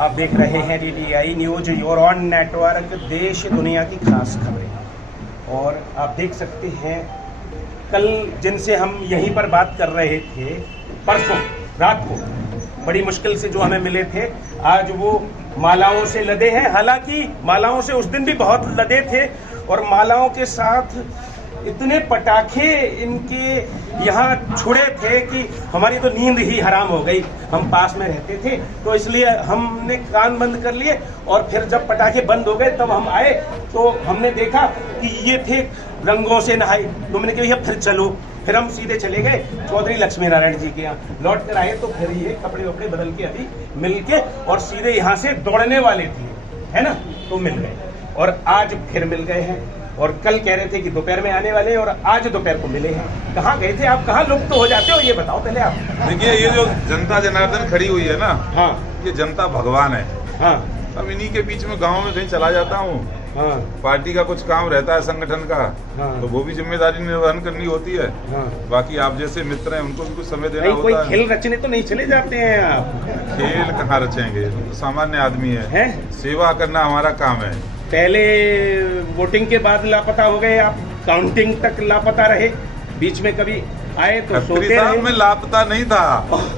आप देख रहे हैं DDI news your on network, देश दुनिया की खास खबरें। और आप देख सकते हैं कल जिनसे हम यहीं पर बात कर रहे थे, परसों रात को बड़ी मुश्किल से जो हमें मिले थे, आज वो मालाओं से लदे हैं। हालांकि मालाओं से उस दिन भी बहुत लदे थे और मालाओं के साथ इतने पटाखे इनके यहाँ छुड़े थे कि हमारी तो नींद ही हराम हो गई। हम पास में रहते थे तो इसलिए हमने कान बंद कर लिए और फिर जब पटाखे बंद हो गए तब हम आए तो हमने देखा कि ये थे रंगों से नहाए। तो मैंने कहा फिर चलो, फिर हम सीधे चले गए चौधरी लक्ष्मी नारायण जी के यहाँ। लौट कर आए तो फिर ये कपड़े वपड़े बदल के अभी मिल के और सीधे यहाँ से दौड़ने वाले थे, है ना, तो मिल गए और आज फिर मिल गए हैं। और कल कह रहे थे कि दोपहर में आने वाले हैं और आज दोपहर को मिले हैं। कहाँ गए थे आप, कहाँ लुप्त हो जाते हो, ये बताओ पहले आप। देखिए, ये जो जनता जनार्दन खड़ी हुई है ना, हाँ, ये जनता भगवान है। हाँ, अब इन्हीं के बीच में गांव में कहीं चला जाता हूँ, हाँ, पार्टी का कुछ काम रहता है संगठन का, हाँ, तो वो भी जिम्मेदारी निर्वहन करनी होती है। हाँ। बाकी आप जैसे मित्र हैं उनको भी कुछ समय देना नहीं, कोई होता है। खेल रचने तो नहीं चले जाते हैं आप? खेल कहाँ रचेंगे, तो सामान्य आदमी है, सेवा करना हमारा काम है। पहले वोटिंग के बाद लापता हो गए आप, काउंटिंग तक लापता रहे, बीच में कभी आए तो सोते रहे। में लापता नहीं था,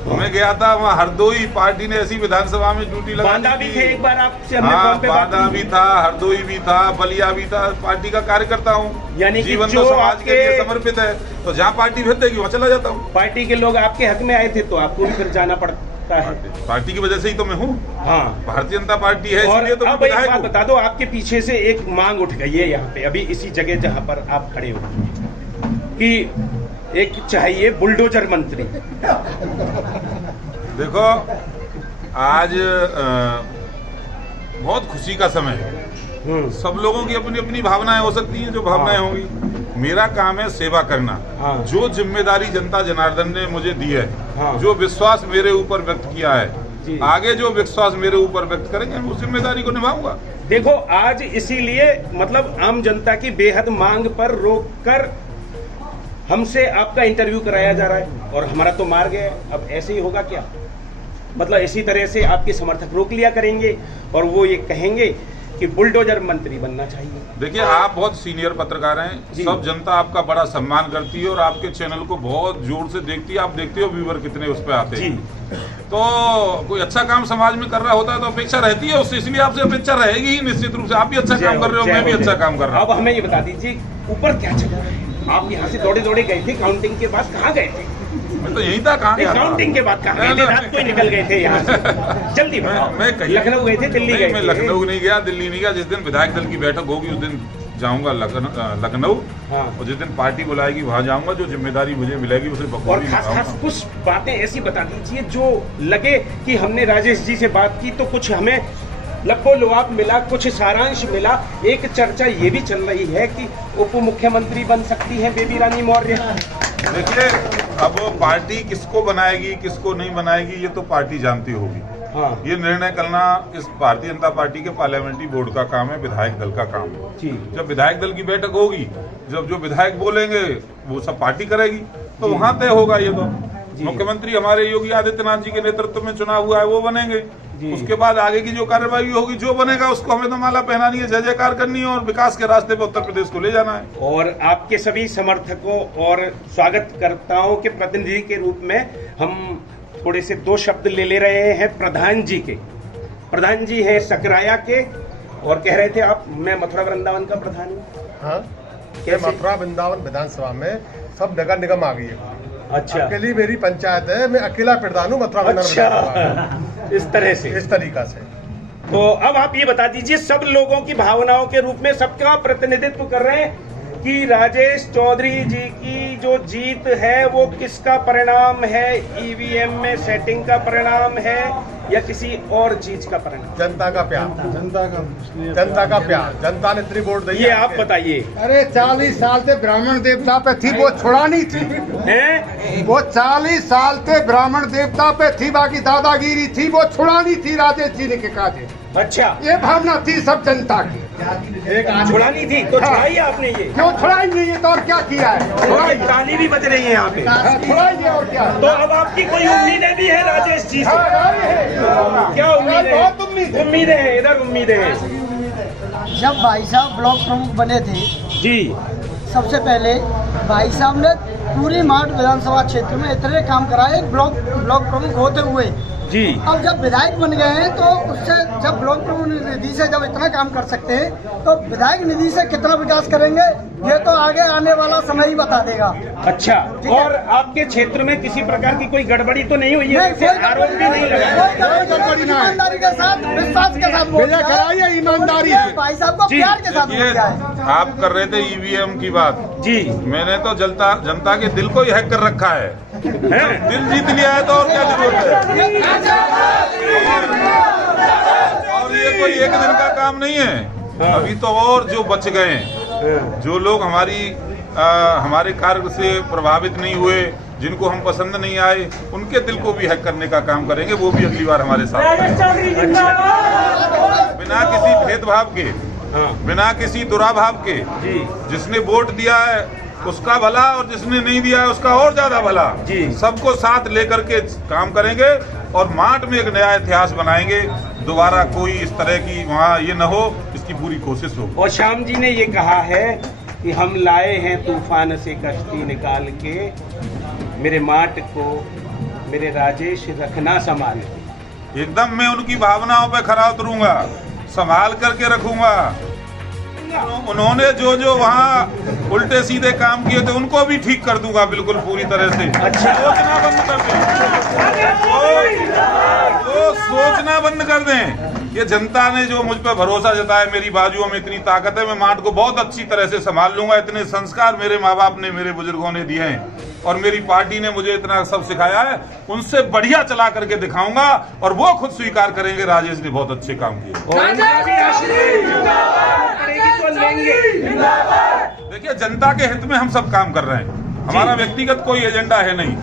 मैं गया था वहाँ हरदोई, पार्टी ने ऐसी विधानसभा में ड्यूटी लगा बांदा भी थे एक बार आपसे हमने हाँ, फोन पे बात बांदा की। भी था, हरदोई भी था, बलिया भी था। पार्टी का कार्यकर्ता हूँ, यानी कि जीवन जो तो समाज के लिए आपके समर्पित है, तो जहाँ पार्टी भेजती वहाँ चला जाता हूँ। पार्टी के लोग आपके हक में आए थे तो आपको भी फिर जाना पड़ता है। पार्टी की वजह से ही तो मैं हूँ। हाँ, भारतीय जनता पार्टी है, और इसलिए तो अब एक बात बता दो, आपके पीछे से एक मांग उठ गई है यहाँ पे, अभी इसी जगह जहाँ पर आप खड़े हो, कि एक चाहिए बुलडोजर मंत्री। देखो, आज बहुत खुशी का समय है। सब लोगों की अपनी अपनी भावनाएं हो सकती हैं, जो भावनाएं होंगी। मेरा काम है सेवा करना। हाँ। जो जिम्मेदारी जनता जनार्दन ने मुझे दी है, हाँ। जो विश्वास मेरे ऊपर व्यक्त किया है, आगे जो विश्वास मेरे ऊपर व्यक्त करेंगे मैं उस जिम्मेदारी को निभाऊंगा। देखो, आज इसीलिए मतलब आम जनता की बेहद मांग पर रोककर हमसे आपका इंटरव्यू कराया जा रहा है और हमारा तो मार गया। अब ऐसे ही होगा क्या? मतलब इसी तरह से आपके समर्थक रोक लिया करेंगे और वो ये कहेंगे कि बुलडोजर मंत्री बनना चाहिए। देखिए, आप बहुत सीनियर पत्रकार हैं, सब जनता आपका बड़ा सम्मान करती है और आपके चैनल को बहुत जोर से देखती है। आप देखते हो व्यूअर कितने उस पर आते हैं, तो कोई अच्छा काम समाज में कर रहा होता है तो अपेक्षा रहती है उससे, इसलिए आपसे अपेक्षा रहेगी ही निश्चित रूप से। आप भी अच्छा काम कर रहे हो, मैं भी अच्छा काम कर रहा हूँ। अब हमें ये बता दीजिए, ऊपर क्या चल रहा है? आप यहाँ से दौड़े दौड़े गए थे, काउंटिंग के बाद कहाँ गए थे? मैं तो यहीं था। कहाँ गया था? काउंटिंग के बाद कहाँ गए थे? रात को ही निकल गए थे यहाँ से। जल्दी बताओ। मैं लखनऊ गए थे, दिल्ली गए थे? मैं लखनऊ नहीं गया, दिल्ली नहीं गया। जिस दिन विधायक दल की बैठक होगी उस दिन जाऊंगा लखनऊ। हाँ। और जिस दिन पार्टी बुलाएगी वहाँ जाऊंगा। जो जिम्मेदारी मुझे मिलेगी उसे और खास कुछ बातें ऐसी बता दीजिए जो लगे कि हमने राजेश जी से बात की तो कुछ हमें लपो लुआब मिला, कुछ सारांश मिला। एक चर्चा ये भी चल रही है कि उप मुख्यमंत्री बन सकती है बेबी रानी मौर्य। देखिए, अब पार्टी किसको बनाएगी किसको नहीं बनाएगी ये तो पार्टी जानती होगी। हाँ। ये निर्णय करना इस भारतीय जनता पार्टी के पार्लियामेंट्री बोर्ड का काम है, विधायक दल का काम है। जब विधायक दल की बैठक होगी, जब जो विधायक बोलेंगे वो सब पार्टी करेगी, तो वहाँ तय होगा। ये तो मुख्यमंत्री हमारे योगी आदित्यनाथ जी के नेतृत्व में चुनाव हुआ है, वो बनेंगे। उसके बाद आगे की जो कार्यवाही होगी, जो बनेगा उसको हमें तो माला पहनानी है, जय जयकार करनी है और विकास के रास्ते पर उत्तर प्रदेश को ले जाना है। और आपके सभी समर्थकों और स्वागतकर्ताओं के प्रतिनिधि के रूप में हम थोड़े से दो शब्द ले रहे हैं प्रधान जी के। प्रधान जी हैं सकराया के और कह रहे थे आप मैं मथुरा वृंदावन का प्रधान हूँ। हाँ, मथुरा वृंदावन विधानसभा में सब नगर निगम आ गई है। अच्छा, अकेली मेरी पंचायत है, मैं अकेला प्रधान हूँ मथुरा वृंदावन। अच्छा, इस तरह से, इस तरीका से। तो अब आप ये बता दीजिए, सब लोगों की भावनाओं के रूप में सबका प्रतिनिधित्व कर रहे हैं कि राजेश चौधरी जी की जो जीत है वो किसका परिणाम है? ईवीएम में सेटिंग का परिणाम है या किसी और चीज का परिणाम? जनता का प्यार, जनता का प्यार। जनता ने इतनी वोट दी। ये आप बताइए। अरे 40 साल से ब्राह्मण देवता पे थी, वो छुड़ानी थी। वो 40 साल से ब्राह्मण देवता पे थी, बाकी दादागिरी थी, वो छुड़ानी थी राजेश जी ने। क्या थे अच्छा, ये भावना थी सब जनता की। छुड़ानी थी तो छुड़ाई आपने ये, क्यों छुड़ाएंगे? ये तो और क्या किया है? और ताली भी बज रही है यहाँ पे, छुड़ाएंगे और क्या? तो अब आपकी कोई उम्मीदें भी है राजेश जी से? क्या उम्मीदें? बहुत उम्मीद उम्मीदें हैं, इधर उम्मीदें हैं जब भाई साहब ब्लॉक प्रमुख बने थे, जी। सबसे पहले भाई साहब ने पूरी मार्ट विधानसभा क्षेत्र में इतने काम कराए ब्लॉक प्रमुख होते हुए। जी, अब जब विधायक बन गए हैं तो उससे जब ब्लॉक प्रमुख निधि से जब इतना काम कर सकते हैं तो विधायक निधि से कितना विकास करेंगे ये तो आगे आने वाला समय ही बता देगा। अच्छा, और आपके क्षेत्र में किसी प्रकार की कोई गड़बड़ी तो नहीं हुई है? नहीं, कोई आरोप भी नहीं लगा? कोई गड़बड़ी नहीं, ईमानदारी के साथ, विश्वास के साथ वोट दिया है। ईमानदारी से भाई साहब को जी, प्यार के साथ वोट दिया है। आप कर रहे थे ईवीएम की बात, जी, मैंने तो जनता के दिल को ही हैक कर रखा है। दिल जीत लिया है तो और क्या जरूरत है? और ये कोई एक दिन का काम नहीं है। अभी तो और जो बच गए हैं, जो लोग हमारे कार्य से प्रभावित नहीं हुए, जिनको हम पसंद नहीं आए, उनके दिल को भी हैक करने का काम करेंगे। वो भी अगली बार हमारे साथ बिना किसी भेदभाव के, बिना किसी दुराभाव के। जिसने वोट दिया है उसका भला और जिसने नहीं दिया है उसका और ज्यादा भला। सबको साथ लेकर के काम करेंगे और मार्ट में एक नया इतिहास बनाएंगे। दोबारा कोई इस तरह की वहाँ ये न हो, इसकी पूरी कोशिश हो। और श्याम जी ने ये कहा है कि हम लाए हैं तूफान से कश्ती निकाल के, मेरे मार्ट को मेरे राजेश रखना संभाल के। एकदम मैं उनकी भावनाओं पे खरा उतरूंगा, संभाल करके रखूंगा। उन्होंने जो वहाँ उल्टे सीधे काम किए थे उनको भी ठीक कर दूंगा, बिल्कुल पूरी तरह से। अच्छा, सोचना बंद कर दें, वो सोचना बंद कर दें। ये जनता ने जो मुझ पर भरोसा जताया, मेरी बाजुओं में इतनी ताकत है, मैं मार्ट को बहुत अच्छी तरह से संभाल लूंगा। इतने संस्कार मेरे माँ बाप ने, मेरे बुजुर्गों ने दिए हैं और मेरी पार्टी ने मुझे इतना सब सिखाया है, उनसे बढ़िया चला करके दिखाऊंगा और वो खुद स्वीकार करेंगे राजेश ने बहुत अच्छे काम किए। देखिए, जनता के हित में हम सब काम कर रहे हैं, हमारा व्यक्तिगत कोई एजेंडा है नहीं।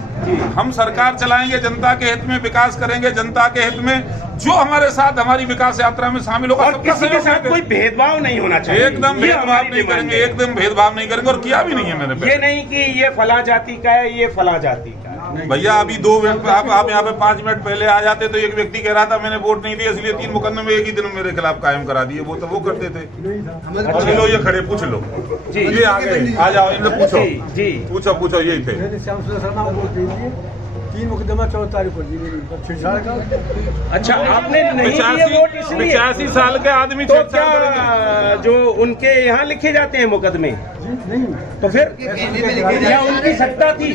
हम सरकार चलाएंगे, जनता के हित में विकास करेंगे, जनता के हित में जो हमारे साथ हमारी विकास यात्रा में शामिल होगा। और किसी के साथ कोई भेदभाव नहीं होना चाहिए, एकदम भेदभाव नहीं करेंगे, एकदम भेदभाव नहीं करेंगे और किया भी नहीं है मैंने। ये नहीं कि ये फला जाति का है, ये फला जाति का। भैया अभी 2 मिनट आप यहाँ पे 5 मिनट पहले आ जाते तो एक व्यक्ति कह रहा था मैंने वोट नहीं दिया इसलिए 3 मुकदमे एक ही दिन मेरे खिलाफ कायम करा दिए। वो तो वो करते थे। और लो ये खड़े, पूछ लो जी, ये आ गए, आ जाओ, इनसे पूछो जी, पूछो यही थे। 3 मुकदमा 14 तारीख को। अच्छा, आपने नहीं दिए वोट इसलिए? 85 साल के आदमी तो क्या जो उनके यहाँ लिखे जाते हैं मुकदमे, नहीं तो फिर या उनकी सत्ता थी,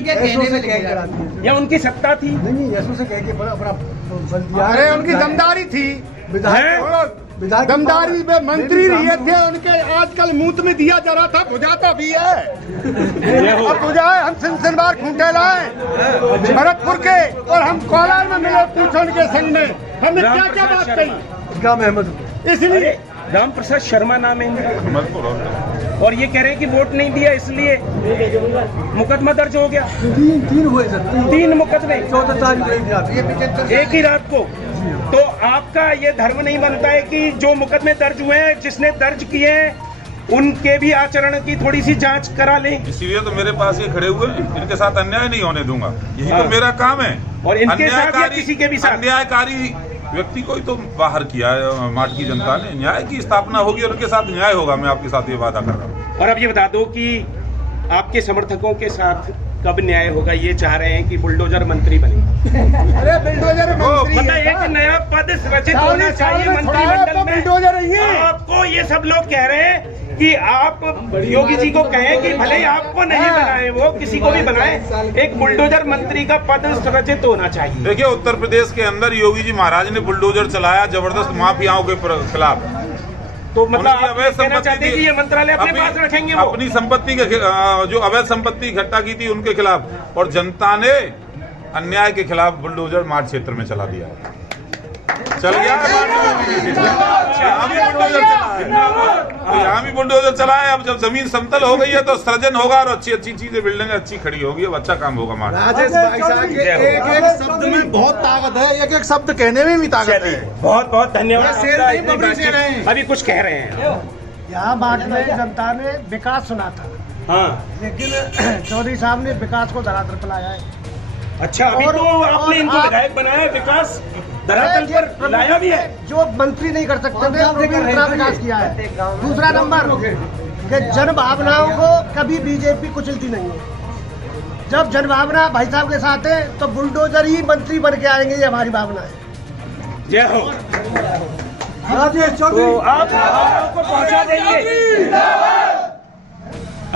या उनकी सत्ता थी? नहीं, ऐसो से कह के अपना अरे उनकी दमदारी थी, दमदारी में मंत्री रहे थे उनके। आजकल मुंह में दिया जा रहा था, बुझाता भी है। अब बुझाए, हम सिंसनबार खूंटे लाए भरतपुर के और हम कोलार में मिले पूछन के संग में। हमने क्या क्या बात कही? गाँव अहमद, इसलिए राम प्रसाद शर्मा नाम है और ये कह रहे हैं कि वोट नहीं दिया इसलिए मुकदमा दर्ज हो गया। 3 हुए सर, 3 मुकदमे 14 तारीख एक ही रात को। तो आपका ये धर्म नहीं बनता है कि जो मुकदमे दर्ज हुए हैं, जिसने दर्ज किए हैं, उनके भी आचरण की थोड़ी सी जांच करा लें? इसीलिए तो मेरे पास ये खड़े हुए हैं, इनके साथ अन्याय नहीं होने दूंगा, यही तो मेरा काम है। और इनके साथ या किसी के भी साथ? अन्यायकारी व्यक्ति को ही तो बाहर किया है मार्ट की जनता ने। न्याय की स्थापना होगी और उनके साथ न्याय होगा, मैं आपके साथ ये वादा कर रहा हूँ। और अब ये बता दो कि आपके समर्थकों के साथ कब न्याय होगा? ये चाह रहे हैं कि बुलडोजर मंत्री बने। अरे बुलडोजर मंत्री मतलब एक नया पद सृजित होना चाहिए मंत्रिमंडल में। आपको ये सब लोग कह रहे हैं कि आप योगी जी को कहें कि भले आपको नहीं बनाए, वो किसी को भी बनाए, एक बुलडोजर मंत्री का पद सृजित होना चाहिए। देखिए, उत्तर प्रदेश के अंदर योगी जी महाराज ने बुलडोजर चलाया जबरदस्त माफियाओं के खिलाफ। तो मतलब आप कहना चाहते हैं कि ये मंत्रालय अपने पास रखेंगे? वो अपनी संपत्ति के जो अवैध संपत्ति इकट्ठा की थी उनके खिलाफ, और जनता ने अन्याय के खिलाफ बुलडोजर मार्ट क्षेत्र में चला दिया। चल गया यहाँ भी बुलडोजर चला है। अब जब जमीन समतल हो गई है तो सृजन होगा और अच्छी अच्छी चीजें, बिल्डिंगें अच्छी खड़ी होगी, अब अच्छा काम होगा हमारा। राजेश भाई साहब के एक एक शब्द में बहुत ताकत है, एक एक शब्द कहने में भी ताकत है। बहुत बहुत धन्यवाद। शेर नहीं, बबरी शेर हैं। अभी कुछ कह रहे हैं। यहाँ बात में जनता ने विकास सुना था, हाँ लेकिन चौधरी साहब ने विकास को धरातल पर लाया है। अच्छा, अभी और- तो आपने इनको और आप- विधायक बनाया, विकास धरातल पर लाया भी है। जो मंत्री नहीं कर सकते थे उन्होंने इतना विकास किया है। दूसरा नंबर कि जन भावनाओं को कभी बीजेपी कुचलती नहीं है। जब जन भावना भाई साहब के साथ है तो बुलडोजर ही मंत्री बन के आएंगे, ये हमारी भावना है। जय हो। राजेश तो चौधरी आप भावनाओं को पहुंचा देंगे।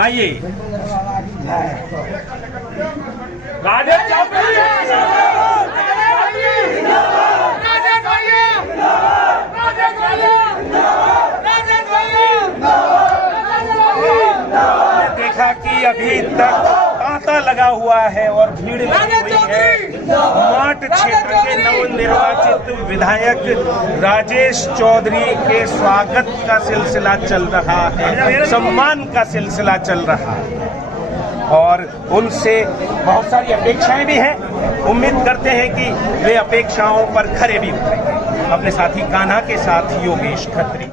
आइए राजेश चौधरी। देखा कि अभी तक तांता लगा हुआ है और भीड़ लगी हुई है। माट क्षेत्र के नवनिर्वाचित विधायक राजेश चौधरी के स्वागत का सिलसिला चल रहा है, सम्मान का सिलसिला चल रहा है और उनसे बहुत सारी अपेक्षाएं भी हैं। उम्मीद करते हैं कि वे अपेक्षाओं पर खरे भी उतरेंगे। अपने साथी कान्हा के साथ योगेश खत्री।